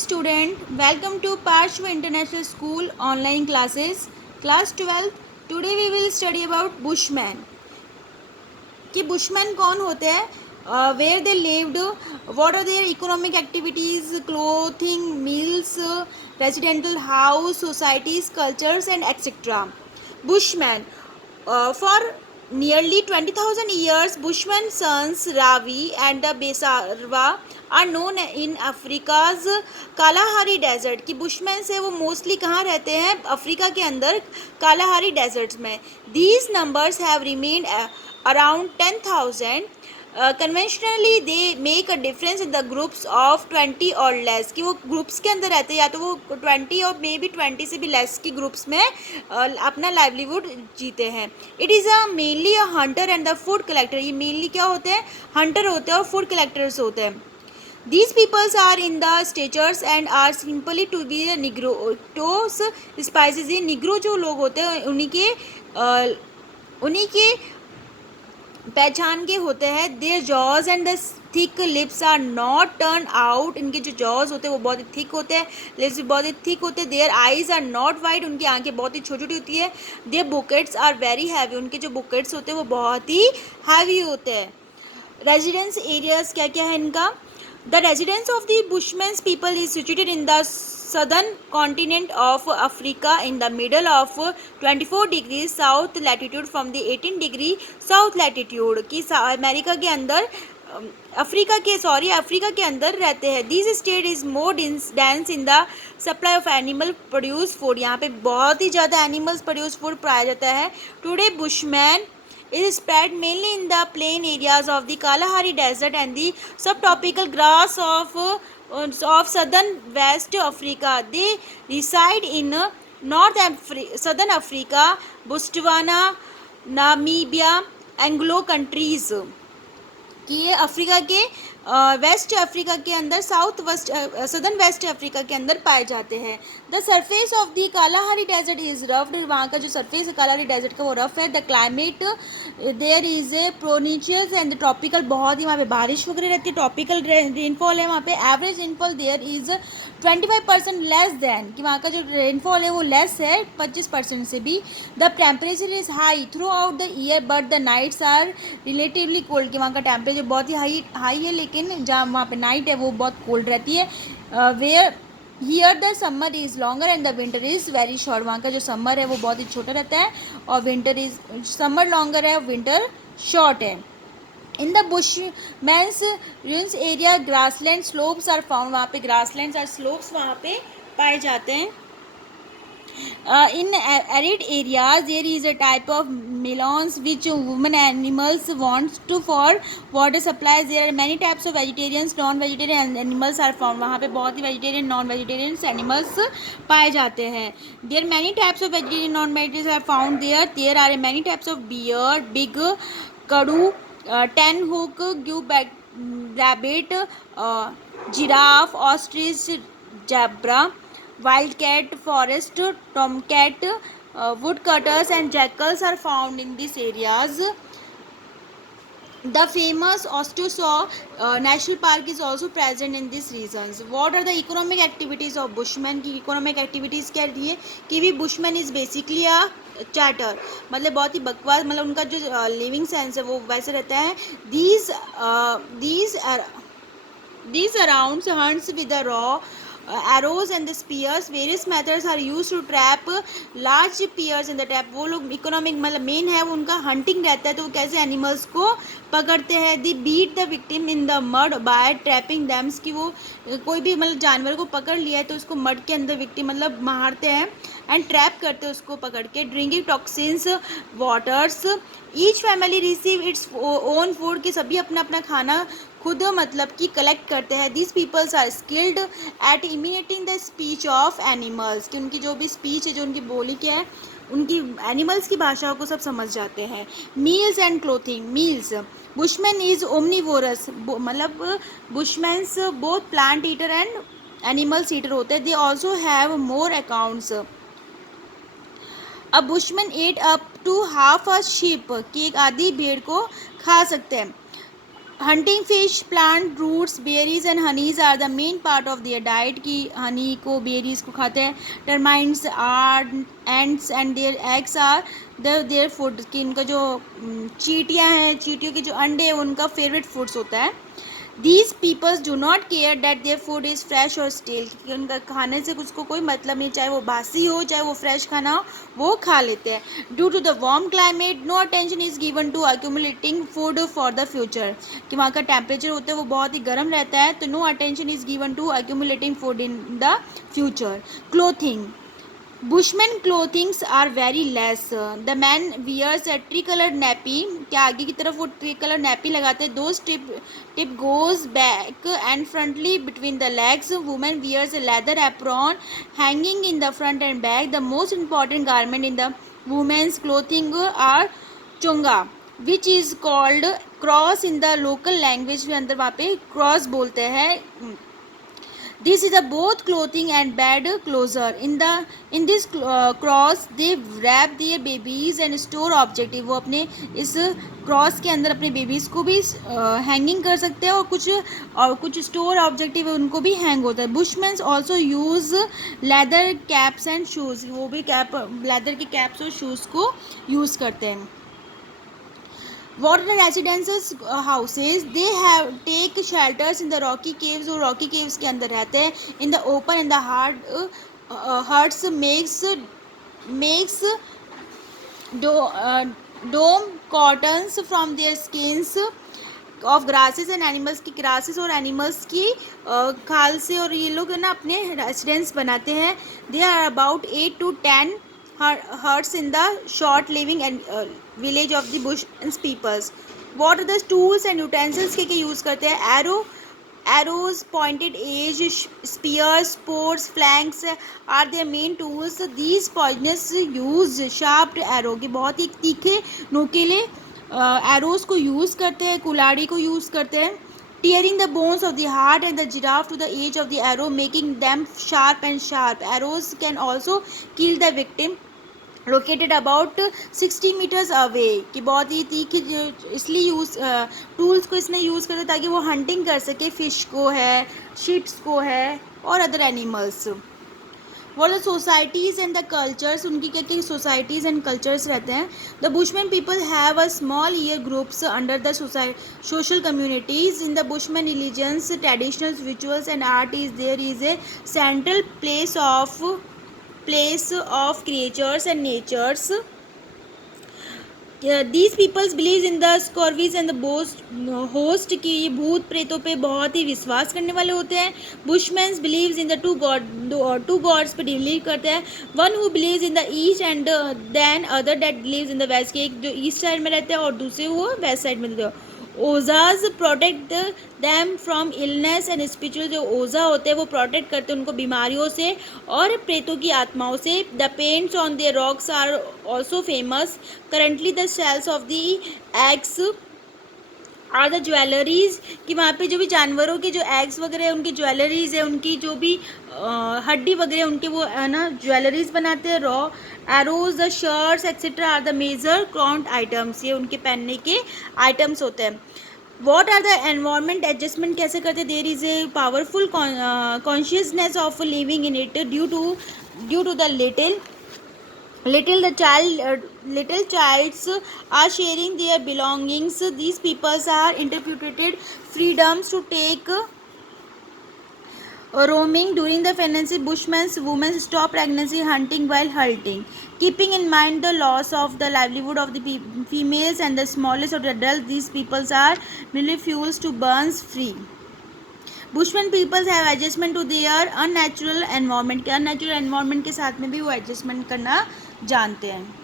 student, welcome to Parshva International School online classes. Class 12. Today we will study about Bushmen. कि Bushman कौन होते हैं, where they lived, what are their economic activities, clothing, meals, residential house, societies, cultures and etcetera. Bushmen. For nearly 20,000 years, Bushman sons Ravi and the Besarwa are known in Africa's Kalahari Desert. कि bushman है वो mostly कहाँ रहते हैं, Africa के अंदर Kalahari desserts में. These numbers have remained around 10,000. Conventionally they make a difference in the groups of 20 और लेस. कि वो ग्रुप्स के अंदर रहते हैं या तो वो 20 और मे बी 20 से भी लेस की ग्रुप्स में अपना लाइवलीहुड जीते हैं. It is a mainly a Hunter and the food collector. ये मेनली क्या होते हैं, हंटर होते हैं और फूड कलेक्टर्स होते हैं. These peoples are in the statures and are simply to be Negroes spices. ये निग्रो जो लोग होते हैं उन्हीं के पहचान के होते हैं. Their jaws and the thick lips are not turn out. इनके जो जॉज होते हैं वो बहुत ही थिक होते हैं, लिप्स भी बहुत ही थिक होते हैं. Their eyes are not wide. उनकी आंखें बहुत ही छोटी छोटी होती है. Their buttocks are very heavy. उनके जो बुकेट्स होते हैं वो बहुत ही हैवी होते हैं. रेजिडेंस एरियाज क्या क्या है इनका. The residence of the bushmans people is situated in the southern continent of Africa in the middle of 24 degrees south latitude from the 18 degree south latitude. कि अमेरिका के अंदर अफ्रीका के अंदर रहते हैं. This state is more dense in the supply of animal produce food. यहाँ पे बहुत ही ज़्यादा एनिमल्स प्रोड्यूस फूड पाया जाता है. Today bushman is spread mainly in the plain areas of the Kalahari Desert and the subtropical grass of southern West Africa. They reside in southern Africa, Botswana, Namibia, Anglo countries. कि ये Africa के waste Africa के अंदर southern waste Africa के अंदर पाए जाते हैं. The surface of the Kalahari desert is roughed. वहाँ का जो सरफेस है कालाहारी डेजर्ट का वो रफ है. The climate there is a pernicious and tropical. बहुत ही वहाँ पे बारिश वगैरह रहती है. ट्रॉपिकल रेनफॉल है वहाँ पे. Average rainfall there is 25% less than. कि वहाँ का जो रेनफॉल है वो लेस है 25% से भी. The temperature is high throughout the year but the nights are relatively cold. कि वहाँ का टेम्परेचर बहुत ही हाई है लेकिन जहाँ वहाँ पे नाइट है वो बहुत कोल्ड रहती है. Where here the summer is longer and the winter is very short. वहाँ का जो समर है वो बहुत ही छोटा रहता है और समर लॉन्गर है, विंटर शॉर्ट है. In the bushmans ruins area grassland slopes are found. वहाँ पे ग्रासलैंड्स और स्लोप्स वहाँ पे पाए जाते हैं. In arid areas there is a type of melons which women animals want to for water supplies. There are many types of vegetarians, non-vegetarian animals are found. वहाँ पे बहुत ही vegetarian, non-vegetarian animals पाए जाते हैं. There are many types of vegetarian, non-vegetarian are found there. There are many types of bear, big kadu, ten hook, rabbit, giraffe, ostrich, zebra, wildcat, forest tomcat, woodcutters and jackals are found in these areas. The famous Ostosaw National Park is also present in these regions. What are the economic activities of Bushmen? की economic activities क्या रही है कि भी Bushman is basically a chatter. मतलब बहुत ही बकवास, मतलब उनका जो लिविंग सेंस है वो वैसे रहता है. These arounds hunts with the raw arrows and the spears. Various methods are used to trap large peers in the trap. वो लोग इकोनॉमिक मतलब मेन है वो उनका हंटिंग रहता है. तो वो कैसे एनिमल्स को पकड़ते हैं. They beat the victim in the mud by trapping them. कि वो कोई भी मतलब जानवर को पकड़ लिया है तो उसको मड के अंदर विक्टिम मतलब मारते हैं एंड ट्रैप करते हैं उसको पकड़ के. Drinking toxins waters. Each family receive its own food. कि सभी अपना अपना खाना खुद मतलब कि कलेक्ट करते हैं. This peoples are skilled at imitating the speech of animals. कि उनकी जो भी स्पीच है, जो उनकी बोली क्या है, उनकी एनिमल्स की भाषा को सब समझ जाते हैं. Meals and clothing. Meals. Bushman is omnivorous. मतलब bushmans both plant eater and animals eater होते हैं. They also have more accounts. A bushman ate up to half a sheep. कि एक आधी भेड़ को खा सकते हैं. Hunting fish, plant roots, berries and honeys are the main part of their diet, की हनी को, बेरीज को खाते हैं. Termites are ants and their eggs are their food, कि इनका जो चींटियाँ हैं, चींटियों के जो अंडे हैं उनका फेवरेट फूड्स होता है. These peoples do not care that their food is fresh or stale, क्योंकि उनका खाने से कुछ को कोई मतलब नहीं, चाहे वो बासी हो चाहे वो फ्रेश खाना हो, वो खा लेते हैं. Due to the warm climate no attention is given to accumulating food for the future, कि वहाँ का टेम्परेचर होता है वो बहुत ही गर्म रहता है, तो no attention is given to accumulating food in the future. Clothing, Bushman clothings are very less. The man wears a tree colour nappy, क्या आगे की तरफ वो ट्री कलर नेपी लगाते हैं. दो tip goes back and frontly between the legs. Women wears a leather apron hanging in the front and back. The most important garment in the women's clothing are चोंगा, which is called cross in the local language. में अंदर वहाँ पे cross बोलते हैं. This is a both clothing and bed closer. In this cross they wrap their babies and store objective. वो अपने इस क्रॉस के अंदर अपने बेबीज़ को भी हैंगिंग कर सकते हैं, और कुछ स्टोर ऑब्जेक्टिव है उनको भी हैंग होता है. Bushmans also use leather caps and shoes, वो भी लेदर के कैप्स और शूज़ को यूज़ करते हैं. What are the residential houses? They have take shelters in the rocky caves, वो rocky caves के अंदर रहते हैं. In the open and the hard huts makes dome cottons from their skins of grasses and animals, की grasses और animals की खाल से, और ये लोग है ना अपने residence बनाते हैं. They are about 8 to 10 huts in the short living and village of the bush peoples. What are the tools and utensils के यूज़ करते हैं? Arrows, pointed edge, spears, swords, flanks are their main tools. These poisonous use sharp arrow, की बहुत ही तीखे नोकीले arrows को use करते हैं, कुल्हाड़ी को यूज़ करते हैं. Tearing the bones of the heart and the giraffe to the edge of the arrow, making them sharp and sharp. Arrows can also kill the victim located about 60 metres away, कि बहुत ही तीखी, इसलिए use tools को इसने use करते ताकि वो hunting कर सके फिश को है, शिप्स को है और other animals. What are the societies and the cultures? उनकी क्या क्या सोसाइटीज़ एंड कल्चर्स रहते हैं. The Bushman people have a small year groups under the social communities. In the Bushman religions, traditional rituals and art is there is a central place of creatures and natures. These peoples believes in the scorpions and the host, कि ये भूत प्रेतों पे बहुत ही विश्वास करने वाले होते हैं. Bushmans believes in the two gods पे बिलीव करते हैं. One who believes in the east and then other that believes in the west, के एक जो ईस्ट साइड में रहते हैं और दूसरे वो वेस्ट साइड में रहते हैं. Ojas protect them from illness and spiritual, जो ओजा होते हैं वो प्रोटेक्ट करते हैं उनको बीमारियों से और प्रेतों की आत्माओं से. The paints on their rocks are also famous. Currently the shells of the eggs are the jewelleries, कि वहाँ पे जो भी जानवरों के जो एग्स वगैरह है उनकी ज्वेलरीज है, उनकी जो भी हड्डी वगैरह उनके वो है ना ज्वेलरीज बनाते हैं. Raw arrows, the shirts etcetera are the major crowned items, ये उनके पहनने के आइटम्स होते हैं. What are the environment adjustment कैसे करते हैं? There is a powerful consciousness of living in it due to the little childs are sharing their belongings. These peoples are interpreted freedoms to take roaming during the pregnancy. Bushmen's women stop pregnancy hunting while hunting, keeping in mind the loss of the livelihood of the females and the smallest of the adults. These peoples are merely fuels to burn free. Bushman peoples have adjustment to their unnatural environment, के unnatural environment के साथ में भी वो adjustment करना जानते हैं.